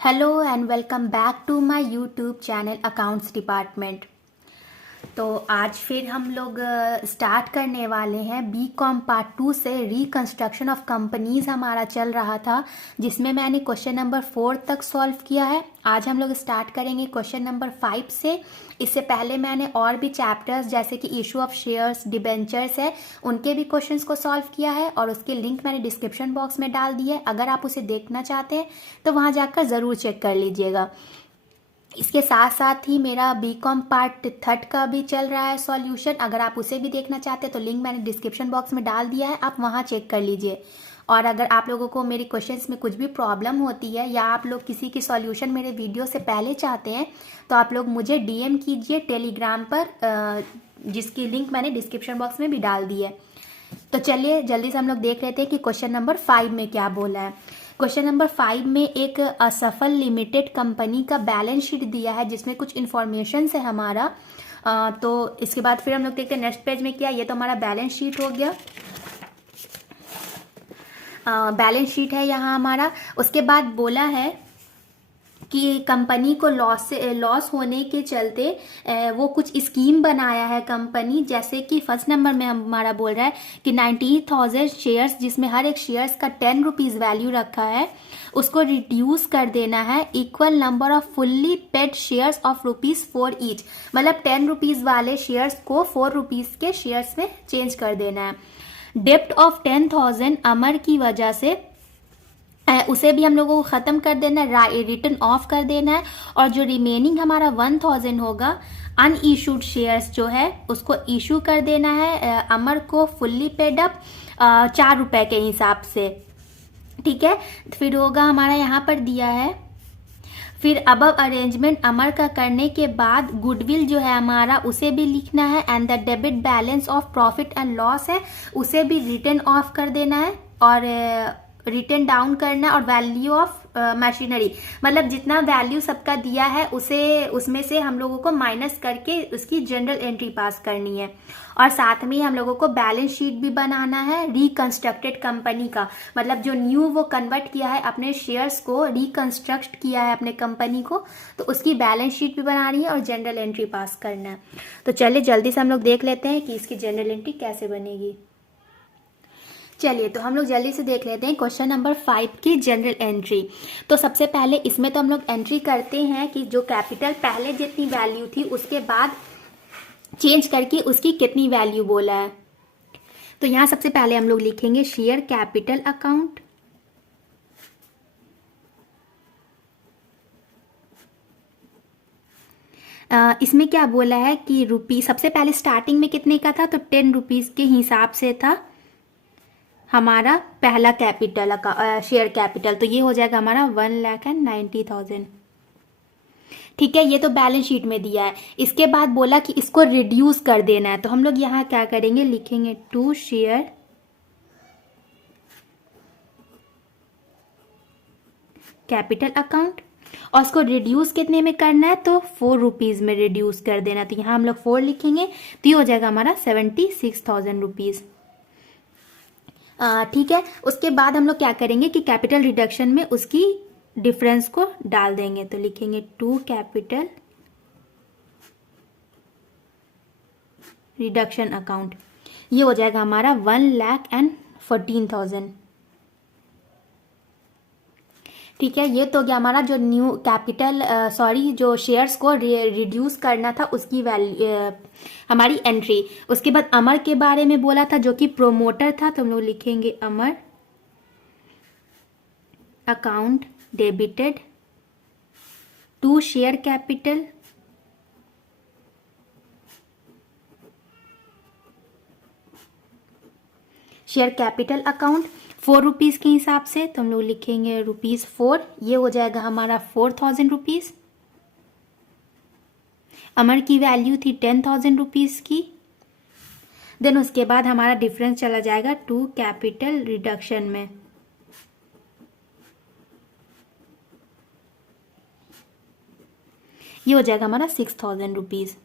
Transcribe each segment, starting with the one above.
Hello and welcome back to my YouTube channel accounts department. तो आज फिर हम लोग स्टार्ट करने वाले हैं बीकॉम पार्ट 2 से। रिकंस्ट्रक्शन ऑफ कंपनीज हमारा चल रहा था, जिसमें मैंने क्वेश्चन नंबर 4 तक सॉल्व किया है। आज हम लोग स्टार्ट करेंगे क्वेश्चन नंबर 5 से। इससे पहले मैंने और भी चैप्टर्स जैसे कि इशू ऑफ शेयर्स, डिबेंचर्स है, उनके भी क्वेश्चंस को सॉल्व किया है और उसके लिंक मैंने डिस्क्रिप्शन बॉक्स में डाल दिया है। अगर आप उसे देखना चाहते हैं तो वहाँ जाकर ज़रूर चेक कर लीजिएगा। इसके साथ साथ ही मेरा बीकॉम पार्ट 3 का भी चल रहा है सॉल्यूशन। अगर आप उसे भी देखना चाहते हैं तो लिंक मैंने डिस्क्रिप्शन बॉक्स में डाल दिया है, आप वहाँ चेक कर लीजिए। और अगर आप लोगों को मेरे क्वेश्चंस में कुछ भी प्रॉब्लम होती है या आप लोग किसी की सॉल्यूशन मेरे वीडियो से पहले चाहते हैं तो आप लोग मुझे डीएम कीजिए टेलीग्राम पर, जिसकी लिंक मैंने डिस्क्रिप्शन बॉक्स में भी डाल दी है। तो चलिए जल्दी से हम लोग देख लेते हैं कि क्वेश्चन नंबर 5 में क्या बोला है। क्वेश्चन नंबर 5 में एक असफल लिमिटेड कंपनी का बैलेंस शीट दिया है, जिसमें कुछ इन्फॉर्मेशन है हमारा। तो इसके बाद फिर हम लोग देखते हैं नेक्स्ट पेज में क्या। ये तो हमारा बैलेंस शीट हो गया, बैलेंस शीट है यहाँ हमारा। उसके बाद बोला है कि कंपनी को लॉस होने के चलते वो कुछ स्कीम बनाया है कंपनी। जैसे कि फर्स्ट नंबर में हमारा बोल रहा है कि 90,000 शेयर्स, जिसमें हर एक शेयर्स का 10 रुपीज़ वैल्यू रखा है, उसको रिड्यूस कर देना है equal number off fully paid shares of ₹4 each. मतलब 10 रुपीज़ वाले शेयर्स को 4 रुपीज़ के शेयर्स में चेंज कर देना है। डेप्ट ऑफ 10,000 अमर की वजह से उसे भी हम लोगों को ख़त्म कर देना है, रिटर्न ऑफ कर देना है। और जो रिमेनिंग हमारा 1,000 होगा अनइशूड शेयर्स जो है उसको इशू कर देना है अमर को फुल्ली पेड अप 4 रुपए के हिसाब से। ठीक है, फिर होगा हमारा यहाँ पर दिया है। फिर अबव अरेंजमेंट अमर का करने के बाद गुडविल जो है हमारा उसे भी लिखना है and the debit balance of profit and loss है उसे भी रिटर्न ऑफ कर देना है और रिटर्न डाउन करना। और वैल्यू ऑफ मशीनरी, मतलब जितना वैल्यू सबका दिया है उसे उसमें से हम लोगों को माइनस करके उसकी जनरल एंट्री पास करनी है। और साथ में हम लोगों को बैलेंस शीट भी बनाना है रिकंस्ट्रक्टेड कंपनी का, मतलब जो न्यू वो कन्वर्ट किया है अपने शेयर्स को, रिकंस्ट्रक्ट किया है अपने कंपनी को, तो उसकी बैलेंस शीट भी बनानी है और जनरल एंट्री पास करना है। तो चलिए जल्दी से हम लोग देख लेते हैं कि इसकी जनरल एंट्री कैसे बनेगी। चलिए तो हम लोग जल्दी से देख लेते हैं क्वेश्चन नंबर 5 की जनरल एंट्री। तो सबसे पहले इसमें तो हम लोग एंट्री करते हैं कि जो कैपिटल पहले जितनी वैल्यू थी उसके बाद चेंज करके उसकी कितनी वैल्यू बोला है। तो यहाँ सबसे पहले हम लोग लिखेंगे शेयर कैपिटल अकाउंट। इसमें क्या बोला है कि रुपी सबसे पहले स्टार्टिंग में कितने का था, तो 10 रुपीज़ के हिसाब से था हमारा पहला कैपिटल का शेयर कैपिटल। तो ये हो जाएगा हमारा 1,90,000। ठीक है, ये तो बैलेंस शीट में दिया है। इसके बाद बोला कि इसको रिड्यूस कर देना है, तो हम लोग यहाँ क्या करेंगे, लिखेंगे टू शेयर कैपिटल अकाउंट और उसको रिड्यूस कितने में करना है, तो 4 रुपीज़ में रिड्यूस कर देना। तो यहाँ हम लोग 4 लिखेंगे, तो ये हो जाएगा हमारा 76,000 रुपीज़। ठीक है, उसके बाद हम लोग क्या करेंगे कि कैपिटल रिडक्शन में उसकी डिफरेंस को डाल देंगे। तो लिखेंगे टू कैपिटल रिडक्शन अकाउंट, ये हो जाएगा हमारा 1,14,000। ठीक है, ये तो गया हमारा जो न्यू कैपिटल जो शेयर्स को रिड्यूस करना था उसकी वैल्यू हमारी एंट्री। उसके बाद अमर के बारे में बोला था जो कि प्रोमोटर था, तो हम लोग लिखेंगे Amar account debited to share capital account 4 rupees के हिसाब से, तो हम लोग लिखेंगे ₹4। ये हो जाएगा हमारा 4,000 रुपीज़। अमर की वैल्यू थी 10,000 रुपीज़ की। देन उसके बाद हमारा डिफरेंस चला जाएगा टू कैपिटल रिडक्शन में। ये हो जाएगा हमारा 6,000 रुपीज़।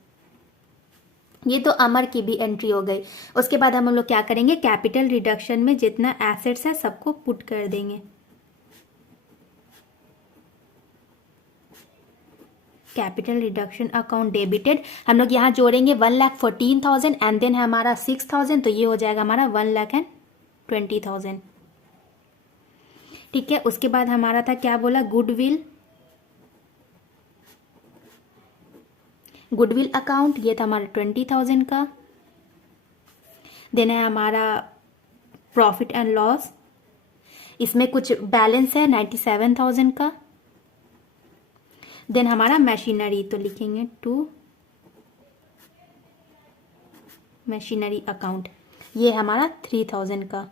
ये तो अमर की भी एंट्री हो गई। उसके बाद हम लोग क्या करेंगे, कैपिटल रिडक्शन में जितना एसेट्स है सबको पुट कर देंगे। कैपिटल रिडक्शन अकाउंट डेबिटेड, हम लोग यहाँ जोड़ेंगे 1,14,000 एंड देन हमारा 6,000, तो ये हो जाएगा हमारा 1,20,000। ठीक है, उसके बाद हमारा था क्या बोला, गुडविल अकाउंट, ये था हमारा 20,000 का। देन है हमारा प्रॉफिट एंड लॉस, इसमें कुछ बैलेंस है 97,000 का। देन हमारा मशीनरी, तो लिखेंगे टू मशीनरी अकाउंट, ये हमारा 3,000 का।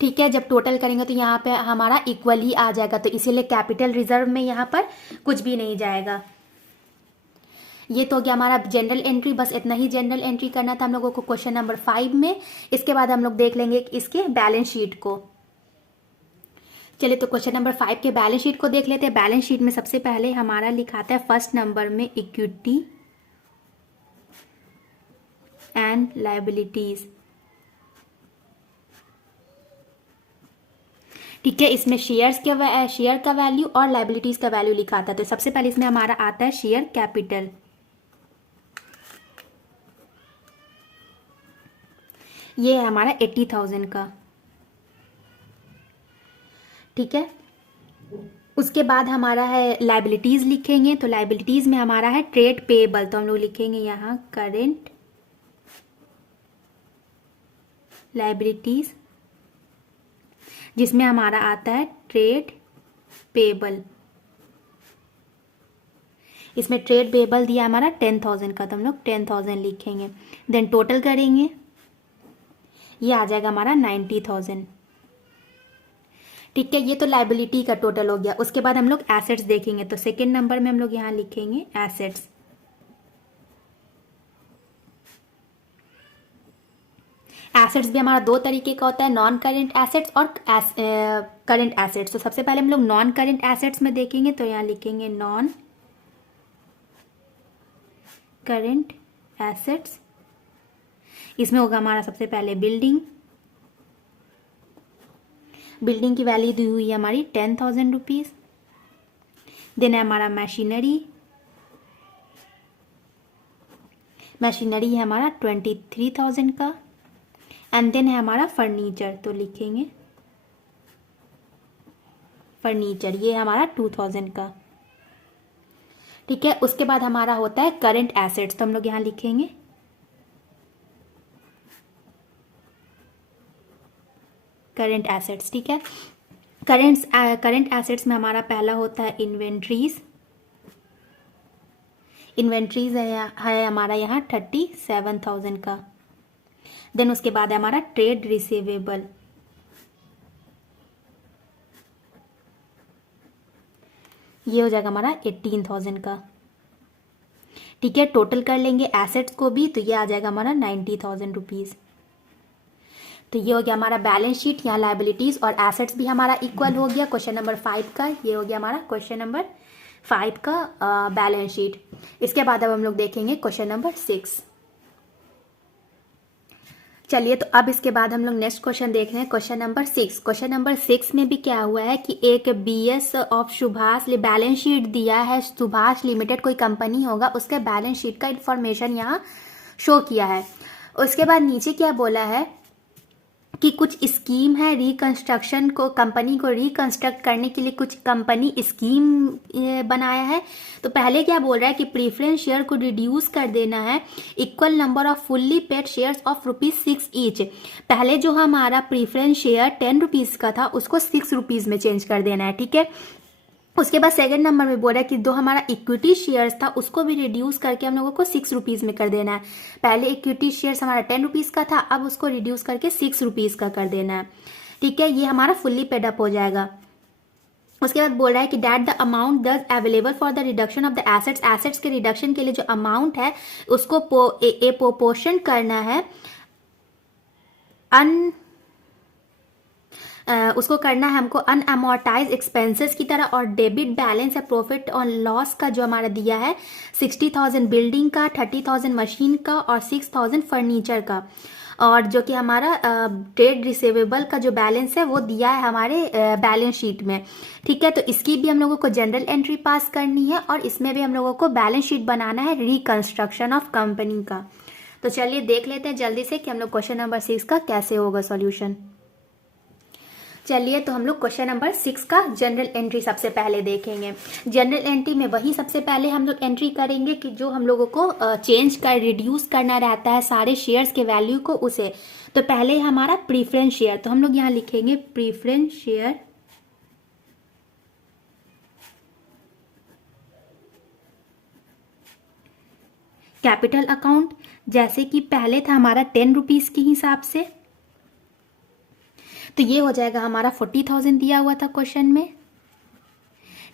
ठीक है, जब टोटल करेंगे तो यहाँ पे हमारा इक्वल ही आ जाएगा, तो इसीलिए कैपिटल रिजर्व में यहाँ पर कुछ भी नहीं जाएगा। ये तो हो गया हमारा जनरल एंट्री, बस इतना ही जनरल एंट्री करना था हम लोगों को क्वेश्चन नंबर 5 में। इसके बाद हम लोग देख लेंगे इसके बैलेंस शीट को। चलिए तो क्वेश्चन नंबर 5 के बैलेंस शीट को देख लेते हैं। बैलेंस शीट में सबसे पहले हमारा लिखाता है फर्स्ट नंबर में इक्विटी एंड लायबिलिटीज। ठीक है, इसमें शेयर का वैल्यू और लायबिलिटीज का वैल्यू लिखा था। तो सबसे पहले इसमें हमारा आता है शेयर कैपिटल, ये है हमारा 80,000 का। ठीक है, उसके बाद हमारा है लायबिलिटीज लिखेंगे, तो लायबिलिटीज में हमारा है ट्रेड पेएबल, तो हम लोग लिखेंगे यहाँ करेंट लायबिलिटीज, जिसमें हमारा आता है ट्रेड पेएबल। इसमें ट्रेड पेएबल दिया हमारा 10,000 का, तो हम लोग 10,000 लिखेंगे। देन टोटल करेंगे, ये आ जाएगा हमारा 90,000। ठीक है, ये तो लायबिलिटी का टोटल हो गया। उसके बाद हम लोग एसेट्स देखेंगे, तो सेकेंड नंबर में हम लोग यहाँ लिखेंगे एसेट्स। एसेट्स भी हमारा दो तरीके का होता है, नॉन करेंट एसेट्स और करेंट एसेट्स। तो सबसे पहले हम लोग नॉन करेंट एसेट्स में देखेंगे, तो यहाँ लिखेंगे नॉन करेंट एसेट्स। इसमें होगा हमारा सबसे पहले बिल्डिंग की वैल्यू दी हुई है हमारी 10,000 रुपीज। देन है हमारा मशीनरी है हमारा 23,000 का। एंड देन है हमारा फर्नीचर, तो लिखेंगे फर्नीचर, ये हमारा 2,000 का। ठीक है, उसके बाद हमारा होता है करंट एसेट्स, तो हम लोग यहाँ लिखेंगे करंट एसेट्स। ठीक है, करंट एसेट्स में हमारा पहला होता है इन्वेंट्रीज है हमारा यहाँ 37,000 का। देन उसके बाद है हमारा ट्रेड रिसीवेबल, ये हो जाएगा हमारा 18,000 का। ठीक है, टोटल कर लेंगे एसेट्स को भी, तो ये आ जाएगा हमारा 90,000 रुपीज। तो ये हो गया हमारा बैलेंस शीट। यहाँ लायबिलिटीज और एसेट्स भी हमारा इक्वल हो गया क्वेश्चन नंबर 5 का। ये हो गया हमारा क्वेश्चन नंबर 5 का बैलेंस शीट। इसके बाद अब हम लोग देखेंगे क्वेश्चन नंबर 6। चलिए तो अब इसके बाद हम लोग नेक्स्ट क्वेश्चन देख रहे हैं क्वेश्चन नंबर 6। क्वेश्चन नंबर 6 में भी क्या हुआ है कि एक BS of Subhash balance sheet दिया है। सुभाष लिमिटेड कोई कंपनी होगा, उसके बैलेंस शीट का इंफॉर्मेशन यहाँ शो किया है। उसके बाद नीचे क्या बोला है कि कुछ स्कीम है रिकंस्ट्रक्शन को, कंपनी को रिकंस्ट्रक्ट करने के लिए कुछ कंपनी स्कीम बनाया है। तो पहले क्या बोल रहा है कि प्रीफरेंस शेयर को रिड्यूस कर देना है equal number off fully paid shares of ₹6 each. पहले जो हमारा प्रीफरेंस शेयर 10 रुपीज का था उसको 6 रुपीज में चेंज कर देना है। ठीक है, उसके बाद सेकंड नंबर में बोल रहा है कि जो हमारा इक्विटी शेयर्स था उसको भी रिड्यूस करके हम लोगों को 6 रुपीज में कर देना है। पहले इक्विटी शेयर्स हमारा 10 रुपीज का था, अब उसको रिड्यूस करके 6 रुपीज का कर देना है। ठीक है, ये हमारा फुल्ली पेड अप हो जाएगा। उसके बाद बोल रहा है कि दैट द अमाउंट दस available for the reduction of the assets के रिडक्शन के लिए जो अमाउंट है उसको प्रोपोर्शन करना है उसको करना है हमको अनअमोर्टाइज एक्सपेंसेस की तरह। और डेबिट बैलेंस है प्रॉफिट और लॉस का जो हमारा दिया है 60,000 बिल्डिंग का, 30,000 मशीन का और 6,000 फर्नीचर का। और जो कि हमारा ट्रेड रिसीवेबल का जो बैलेंस है वो दिया है हमारे बैलेंस शीट में। ठीक है, तो इसकी भी हम लोगों को जनरल एंट्री पास करनी है और इसमें भी हम लोगों को बैलेंस शीट बनाना है रिकंस्ट्रक्शन ऑफ कंपनी का। तो चलिए देख लेते हैं जल्दी से कि हम लोग क्वेश्चन नंबर 6 का कैसे होगा सॉल्यूशन। चलिए तो हम लोग क्वेश्चन नंबर 6 का जनरल एंट्री सबसे पहले देखेंगे। जनरल एंट्री में वही सबसे पहले हम लोग एंट्री करेंगे कि जो हम लोगों को चेंज कर रिड्यूस करना रहता है सारे शेयर्स के वैल्यू को, उसे। तो पहले हमारा प्रीफरेंस शेयर, तो हम लोग यहाँ लिखेंगे प्रीफरेंस शेयर कैपिटल अकाउंट, जैसे कि पहले था हमारा 10 रुपीज के हिसाब से, तो ये हो जाएगा हमारा 40,000 दिया हुआ था क्वेश्चन में।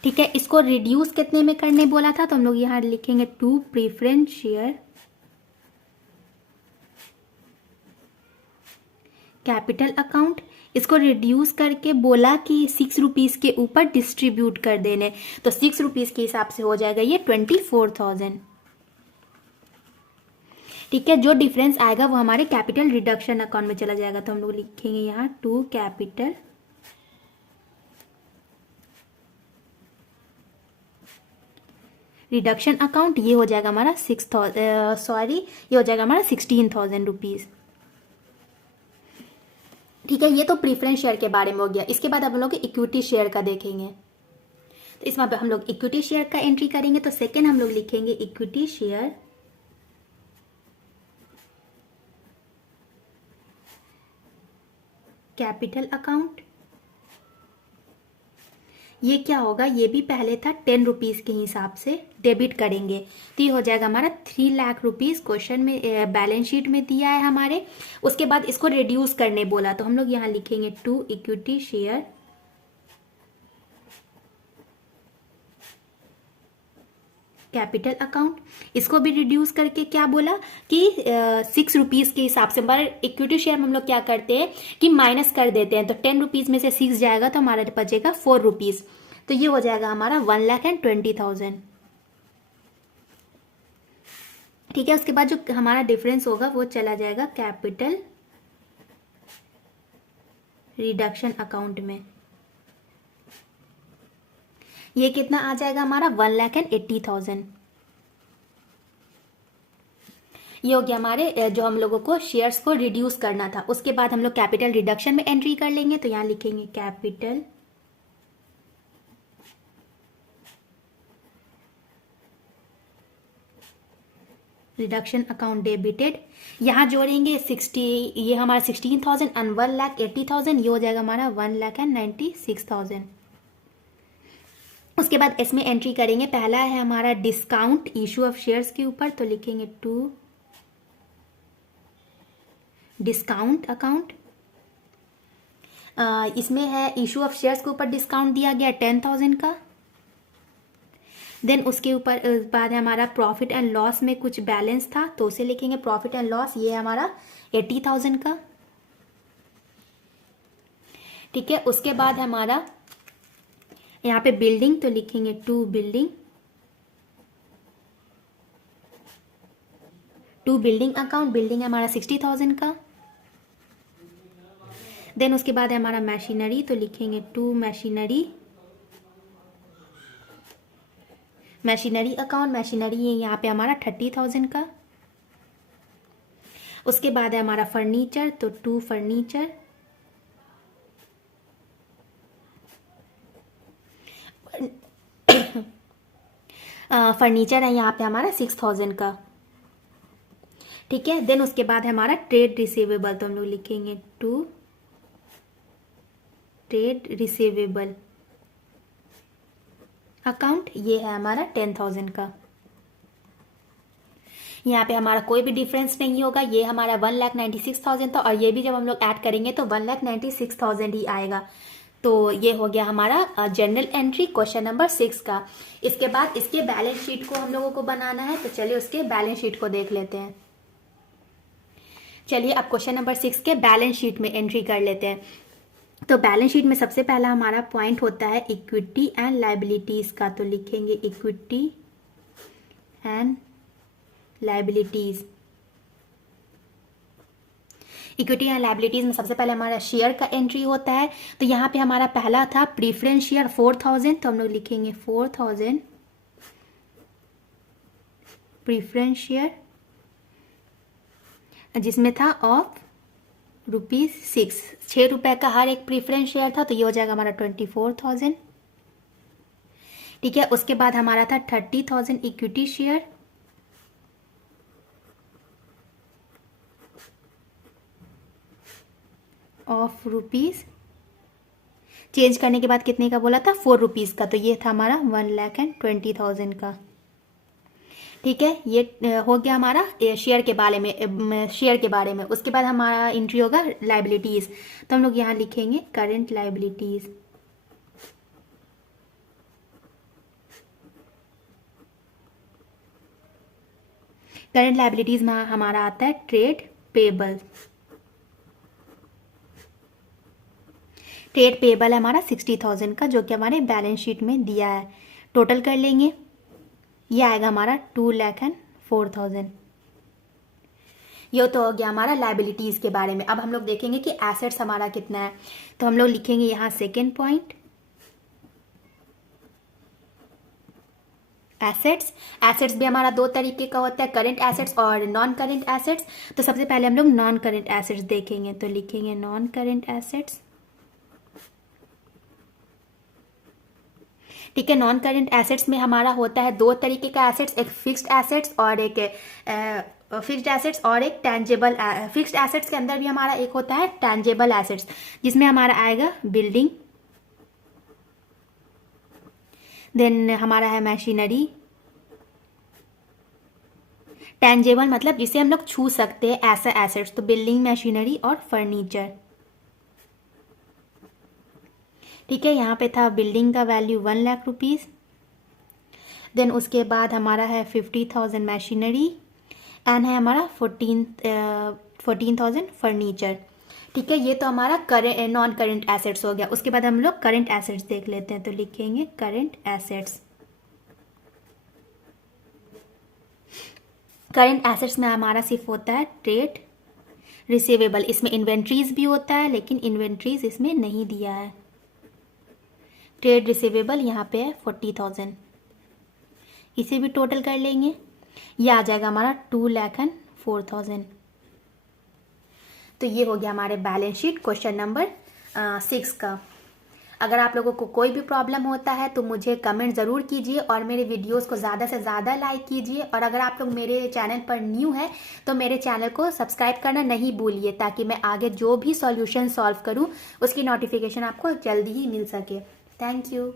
ठीक है, इसको रिड्यूस कितने में करने बोला था, तो हम लोग यहाँ लिखेंगे 2 प्रीफरेंस शेयर कैपिटल अकाउंट। इसको रिड्यूस करके बोला कि 6 रुपीज के ऊपर डिस्ट्रीब्यूट कर देने, तो 6 रुपीज के हिसाब से हो जाएगा ये 24,000। ठीक है, जो डिफरेंस आएगा वो हमारे कैपिटल रिडक्शन अकाउंट में चला जाएगा, तो हम लोग लिखेंगे यहाँ 2 कैपिटल रिडक्शन अकाउंट। ये हो जाएगा हमारा 16,000 रुपीज। ठीक है, ये तो प्रीफरेंस शेयर के बारे में हो गया। इसके बाद हम लोग इक्विटी शेयर का देखेंगे, तो इसमें हम लोग इक्विटी शेयर का एंट्री करेंगे। तो सेकेंड हम लोग लिखेंगे इक्विटी शेयर कैपिटल अकाउंट। ये क्या होगा, ये भी पहले था 10 रुपीज के हिसाब से डेबिट करेंगे, तो ये हो जाएगा हमारा 3 लाख रुपीज क्वेश्चन में बैलेंस शीट में दिया है हमारे। उसके बाद इसको रिड्यूस करने बोला, तो हम लोग यहाँ लिखेंगे 2 इक्विटी शेयर कैपिटल अकाउंट। इसको भी रिड्यूस करके क्या बोला कि 6 रुपीज के हिसाब से, हमारे इक्विटी शेयर में हम लोग क्या करते हैं कि माइनस कर देते हैं, तो 10 रुपीज में से 6 जाएगा तो हमारा बचेगा 4 रुपीज, तो ये हो जाएगा हमारा 1,20,000। ठीक है, उसके बाद जो हमारा डिफरेंस होगा वो चला जाएगा कैपिटल रिडक्शन अकाउंट में। ये कितना आ जाएगा हमारा 1,80,000। ये हो गया हमारे जो हम लोगों को शेयर्स को रिड्यूस करना था। उसके बाद हम लोग कैपिटल रिडक्शन में एंट्री कर लेंगे, तो यहां लिखेंगे कैपिटल रिडक्शन अकाउंट डेबिटेड। यहां जोड़ेंगे 60, ये हमारा 16,000 और 1,80,000, ये हो जाएगा हमारा 1,96,000। उसके बाद इसमें एंट्री करेंगे, पहला है हमारा डिस्काउंट इशू ऑफ शेयर्स के ऊपर, तो लिखेंगे 2 डिस्काउंट अकाउंट। इसमें है इशू ऑफ शेयर्स के ऊपर डिस्काउंट दिया गया 10,000 का। देन उसके ऊपर बाद है हमारा प्रॉफिट एंड लॉस में कुछ बैलेंस था, तो उसे लिखेंगे प्रॉफिट एंड लॉस, ये है हमारा 80,000 का। ठीक है, उसके बाद है हमारा यहाँ पे बिल्डिंग, तो लिखेंगे 2 बिल्डिंग, 2 बिल्डिंग अकाउंट। बिल्डिंग है हमारा 60,000 का। देन उसके बाद है हमारा मशीनरी, तो लिखेंगे 2 मशीनरी, मशीनरी अकाउंट। मशीनरी है यहाँ पे हमारा 30,000 का। उसके बाद है हमारा फर्नीचर, तो 2 फर्नीचर। फर्नीचर है यहाँ पे हमारा 6,000 का। ठीक है, देन उसके बाद है हमारा ट्रेड रिसीवेबल, तो हम लोग लिखेंगे 2 ट्रेड रिसीवेबल अकाउंट, ये है हमारा 10,000 का। यहाँ पे हमारा कोई भी डिफरेंस नहीं होगा, ये हमारा 1,96,000 था, और ये भी जब हम लोग ऐड करेंगे तो 1,96,000 ही आएगा। तो ये हो गया हमारा जनरल एंट्री क्वेश्चन नंबर 6 का। इसके बाद इसके बैलेंस शीट को हम लोगों को बनाना है, तो चलिए उसके बैलेंस शीट को देख लेते हैं। चलिए अब क्वेश्चन नंबर 6 के बैलेंस शीट में एंट्री कर लेते हैं। तो बैलेंस शीट में सबसे पहला हमारा पॉइंट होता है इक्विटी एंड लायबिलिटीज का, तो लिखेंगे equity and liabilities. Equity and liabilities में सबसे पहले हमारा शेयर का एंट्री होता है। तो यहाँ पे हमारा पहला था प्रीफरेंस शेयर 4000, तो हम लोग लिखेंगे 4000 प्रीफरेंस शेयर, जिसमें था ऑफ ₹6, 6 रुपए का हर एक प्रीफरेंस शेयर था, तो ये हो जाएगा हमारा 24,000। ठीक है, उसके बाद हमारा था 30,000 इक्विटी शेयर, ऑफ ₹, चेंज करने के बाद कितने का बोला था, ₹4 का, तो ये था हमारा 1,20,000 का। ठीक है, ये हो गया हमारा शेयर के बारे में। उसके बाद हमारा एंट्री होगा लायबिलिटीज, तो हम लोग यहाँ लिखेंगे करंट लायबिलिटीज। करंट लायबिलिटीज में हमारा आता है ट्रेड पेबल। ट्रेड पेबल है हमारा 60,000 का, जो कि हमारे बैलेंस शीट में दिया है। टोटल कर लेंगे, ये आएगा हमारा 2,04,000। ये तो हो गया हमारा लायबिलिटीज के बारे में। अब हम लोग देखेंगे कि एसेट्स हमारा कितना है, तो हम लोग लिखेंगे यहाँ सेकेंड पॉइंट, एसेट्स। एसेट्स भी हमारा दो तरीके का होता है, करंट एसेट्स और नॉन करंट एसेट्स। तो सबसे पहले हम लोग नॉन करंट एसेट्स देखेंगे, तो लिखेंगे नॉन करंट एसेट्स। ठीक है, नॉन करंट एसेट्स में हमारा होता है दो तरीके का एसेट्स, एक फिक्स्ड एसेट्स और एक टेंजेबल। फिक्स्ड एसेट्स के अंदर भी हमारा एक होता है टेंजेबल एसेट्स, जिसमें हमारा आएगा बिल्डिंग, देन हमारा है मशीनरी। टेंजेबल मतलब जिसे हम लोग छू सकते हैं ऐसा एसेट्स, तो बिल्डिंग, मशीनरी और फर्नीचर। ठीक है, यहाँ पे था बिल्डिंग का वैल्यू 1 लाख रुपीज़, देन उसके बाद हमारा है 50,000 मशीनरी एंड है हमारा 14,000 फर्नीचर। ठीक है, ये तो हमारा नॉन करंट एसेट्स हो गया। उसके बाद हम लोग करंट एसेट्स देख लेते हैं, तो लिखेंगे करंट एसेट्स। करंट एसेट्स में हमारा सिर्फ होता है ट्रेड रिसीवेबल, इसमें इन्वेंट्रीज भी होता है लेकिन इन्वेंट्रीज इसमें नहीं दिया है। ट्रेड रिसीवेबल यहाँ पे है 40,000, इसे भी टोटल कर लेंगे, ये आ जाएगा हमारा 2,04,000। तो ये हो गया हमारे बैलेंस शीट क्वेश्चन नंबर 6 का। अगर आप लोगों को कोई भी प्रॉब्लम होता है तो मुझे कमेंट ज़रूर कीजिए और मेरे वीडियोस को ज़्यादा से ज़्यादा लाइक कीजिए। और अगर आप लोग मेरे चैनल पर न्यू है तो मेरे चैनल को सब्सक्राइब करना नहीं भूलिए, ताकि मैं आगे जो भी सॉल्यूशन सॉल्व करूं उसकी नोटिफिकेशन आपको जल्दी ही मिल सके। Thank you.